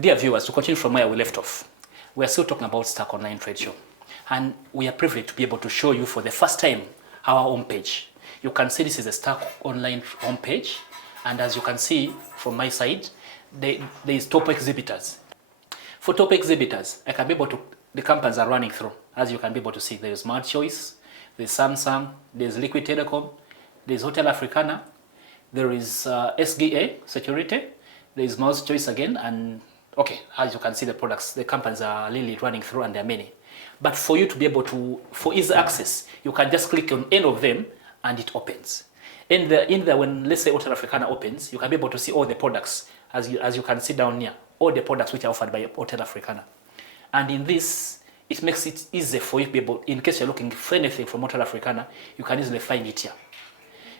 Dear viewers, to continue from where we left off, we are still talking about Stack Online Trade Show. And we are privileged to be able to show you for the first time our homepage. You can see this is a Stack Online homepage. And as you can see from my side, there is top exhibitors. For top exhibitors, I can be able to, the companies are running through. As you can be able to see, there is Smart Choice, there's Samsung, there's Liquid Telecom, there's Hotel Africana, there is SGA Security, there is Mouse Choice again, and okay, as you can see, the products, the companies are really running through, and there are many. But for you to be able to, for easy access, you can just click on any of them and it opens. In the when, let's say, Hotel Africana opens, you can be able to see all the products, as you can see down here, all the products which are offered by Hotel Africana. And in this, it makes it easy for you to be able, in case you're looking for anything from Hotel Africana, you can easily find it here.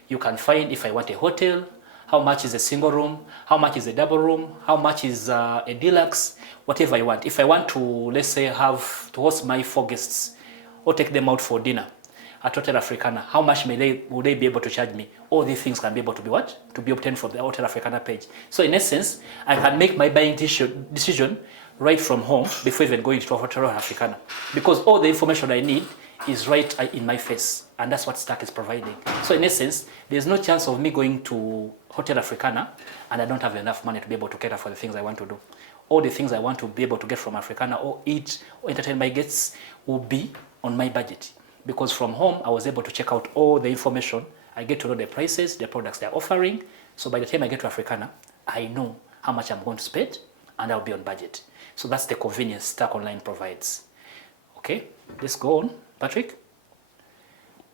You can find if I want a hotel, how much is a single room, how much is a double room, how much is a deluxe, whatever I want. If I want to, let's say, have to host my 4 guests or take them out for dinner at Hotel Africana, how much will they be able to charge me? All these things can be able to be what? To be obtained from the Hotel Africana page. So in essence, I can make my buying decision right from home before even going to Hotel Africana, because all the information I need is right in my face, and that's what Stack is providing. So in essence, there's no chance of me going to Hotel Africana and I don't have enough money to be able to cater for the things I want to do. All the things I want to be able to get from Africana or eat or entertain my guests will be on my budget, because from home I was able to check out all the information. I get to know the prices, the products they're offering. So by the time I get to Africana, I know how much I'm going to spend and I'll be on budget. So that's the convenience Stack Online provides. Okay, let's go on. Patrick,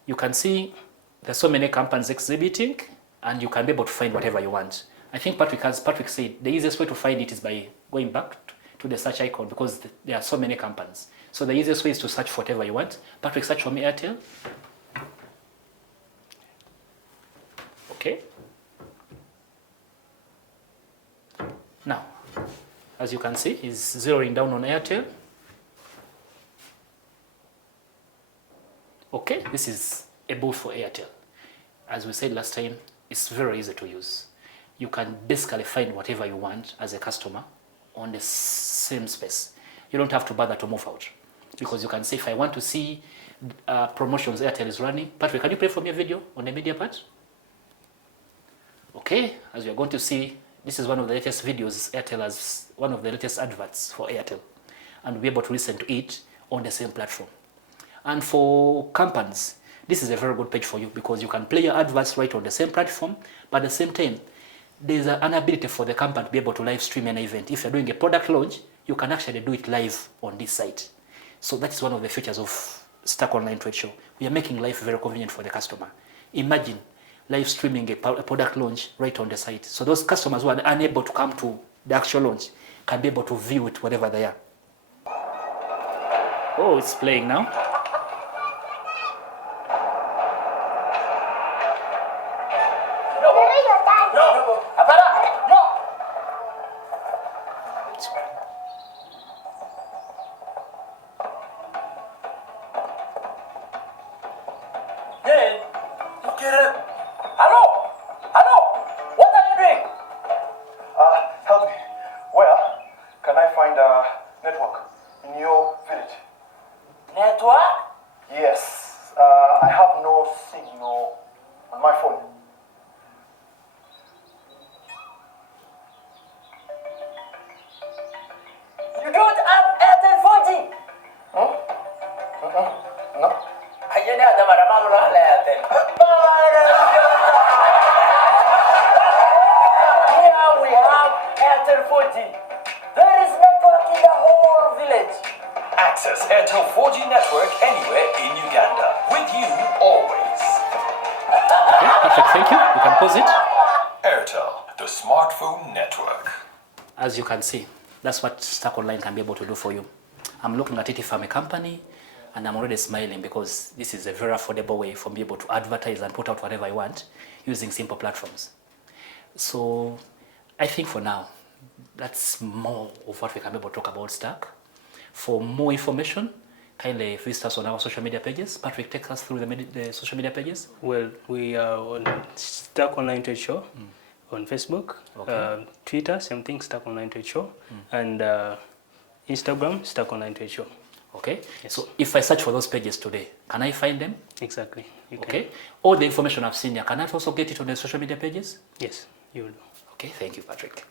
you can see there's so many companies exhibiting, and you can be able to find whatever you want. I think Patrick said, the easiest way to find it is by going back to the search icon, because there are so many companies. So the easiest way is to search for whatever you want. Patrick, search for me Airtel. Okay. Now, as you can see, he's zeroing down on Airtel. Okay, this is a booth for Airtel. As we said last time, it's very easy to use. You can basically find whatever you want as a customer on the same space. You don't have to bother to move out, because you can say, if I want to see promotions Airtel is running. Patrick, can you play for me a video on the media part? Okay, as you're going to see, this is one of the latest videos. Airtel has one of the latest adverts for Airtel, and we'll be able to listen to it on the same platform. And for companies, this is a very good page for you, because you can play your adverts right on the same platform, but at the same time, there's an ability for the company to be able to live stream an event. If you're doing a product launch, you can actually do it live on this site. So that is one of the features of Stack Online Trade Show. We are making life very convenient for the customer. Imagine live streaming a product launch right on the site. So those customers who are unable to come to the actual launch can be able to view it wherever they are. Oh, it's playing now. Help me. Where can I find a network in your village? Network? Yes. I have no signal on my phone. You don't have Airtel 4G? No. Ayun na, damarama mo lang Airtel. Here we have Airtel 4G. There is network in the whole village. Access Airtel 4G network anywhere in Uganda. With you always. Okay, perfect, thank you. You can pause it. Airtel, the smartphone network. As you can see, that's what Stack Online can be able to do for you. I'm looking at it if I'm a company, and I'm already smiling, because this is a very affordable way for me able to advertise and put out whatever I want using simple platforms. So I think for now, that's more of what we can be able to talk about Stack. For more information, kindly visit us on our social media pages. Patrick, take us through the social media pages. Well, we are on Stack Online Trade Show. on Facebook, Okay. Twitter, same thing, stackonline trade show, and Instagram, stackonline trade show. Okay. Yes. So if I search for those pages today, can I find them? Exactly. You can. Okay. All the information I've seen here, can I also get it on the social media pages? Yes, you will do. Okay. Thank you, Patrick.